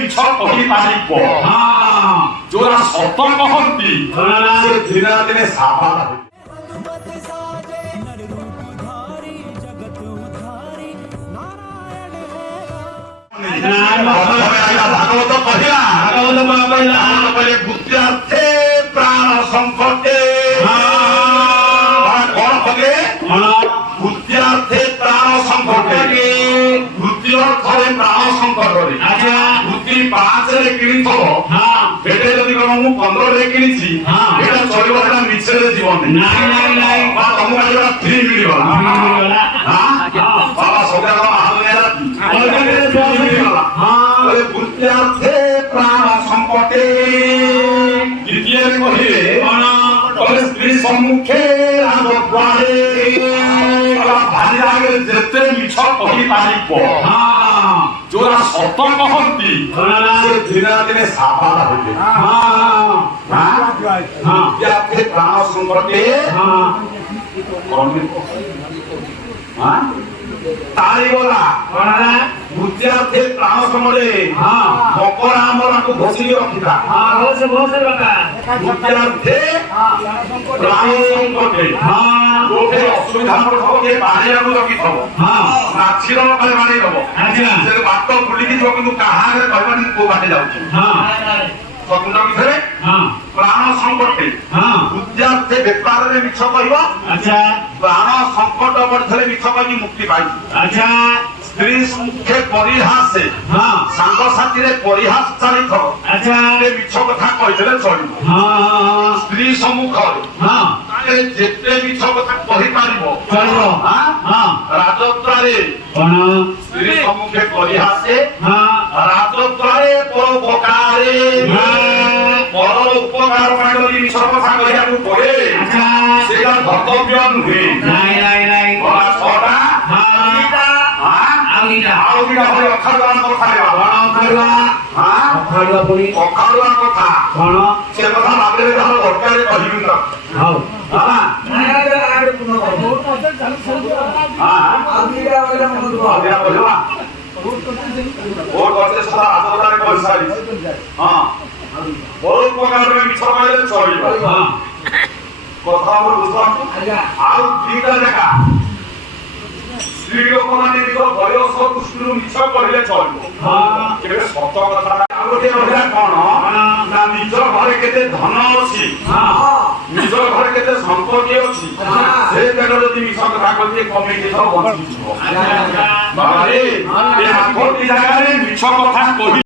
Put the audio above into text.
ମିଛ କହିପାରିବ ଯୋଉରା ସତ କହନ୍ତି ସେ ଦିନେ ଦିନେ ସାବାଲ ହେବେ। ଭାଗବତ କହିଲା ବୁଦ୍ଧ୍ୟାର୍ଥେ ପ୍ରାଣ ସଂକଟେ କଣ କଲେ ବୁଦ୍ଧ୍ୟାର୍ଥେ ପ୍ରାଣ ସଂକଟେ ବୃତ୍ତି ଅର୍ଥରେ ପ୍ରାଣ ସଂକଟରେ ବୃତ୍ତି 5ରେ କିଣିଥିବ ଏଟେ ଯଦି କଣ ମୁଁ 15ରେ କିଣିଛି ଏଟା ଚଳିବ ସେଟା ମିଛରେ ଯିବନି ତମକୁ ଆଜିବା ଫ୍ରି ମିଳିଗଲା ବାବା ସଦା ବୁଦ୍ଧ୍ୟାର୍ଥେ ପ୍ରାଣ ସଂକଟେ ଦ୍ୱିତୀୟରେ କହିଲେ ସ୍ତ୍ରୀ ସମ୍ମୁଖେ ଭାରି ଆଗରେ ଯେତେ ମିଛ କହିପାରିବ ଯୋଉରା ସତ କହନ୍ତି ସେ ଦିନେ ଦିନେ ସାବାଲ ହେବେ। ବୁଦ୍ଧ୍ୟାର୍ଥେ ପ୍ରାଣ ସଂକଟେ ତାରିଗଲା ବୁଦ୍ଧ୍ୟାର୍ଥେ ପ୍ରାଣ ସମୟରେ ମକରା ଆମରାକୁ ଘୋଷିକି ରଖିଥା ବୁଦ୍ଧ୍ୟାର୍ଥେ ପ୍ରାଣ ସଂକଟେ ଯୋଉଠି ଅସୁବିଧା ପଡିଥିବ କିଏ ବାଣିବାକୁ ରଖିଥିବ ମାଛିର କାଳେ ବାଣି ଦବ ସେ ବାଟ ବୁଲିକି ଯିବ କିନ୍ତୁ କାହା ଆଗରେ କହିବାନି କୋଉ ବାଟେ ଯାଉଛି ଶକୁଣ୍ଡ ଭିତରେ ପ୍ରାଣ ସଂକଟେ ବୁଦ୍ଧ୍ୟାର୍ଥେ ବେପାରରେ ମିଛ କହିବ ପ୍ରାଣ ସଂକଟ ମଧ୍ୟରେ ମିଛ କହି ମୁକ୍ତି ପାଇଛି। ସ୍ତ୍ରୀ ମୁଖେ ପରିହାସେ ସାଙ୍ଗସାଥିରେ ପରିହାସ ଚାଲିଥିବ ମିଛ କଥା କହିଦେଲେ ଚଳିବ। ସ୍ତ୍ରୀ ସମ୍ମୁଖରେ ଯେତେ ମିଛ କଥା କହିପାରିବ ରାଜତ୍ୱରେ ସ୍ତ୍ରୀ ସମ୍ମୁଖେ ପରିହାସେ ରାଜତ୍ୱରେ ପରୋପକାରେ ପର ଉପକାର ପାଇଁ ଯଦି ମିଛ କଥା କହିବାକୁ ପଡେ ସେଇଟା କର୍ତ୍ତବ୍ୟ ନୁହେଁ। ଅଖାଡୁଆ କଥା ସେ କଥା ଭାବିଲେ ତାର ଦରକାର କହିବି ବହୁତ ପ୍ରକାରରେ ମିଛ କହିଲେ ଚଳିବ କଥା ବୁଝନ୍ତୁ। ଆଉ ଦିଟା ଜାଗା ସ୍ତ୍ରୀ ଲୋକମାନେ ନିଜ ବୟସ ଦୃଷ୍ଟିରୁ ମିଛ କହିଲେ ଚଳିବ କେବେ ସତ କଥା। ଆଉ ଗୋଟେ ରହିଲା କଣ ନା ନିଜ ଘରେ କେତେ ଧନ ଅଛି ନିଜ ଘରେ କେତେ ସମ୍ପତ୍ତି ଅଛି ସେ ଜାଗା ଯଦି ମିଛ କଥା କହିଲେ କମେଇକି ବଞ୍ଚିଯିବ। ଜାଗାରେ ମିଛ କଥା କହି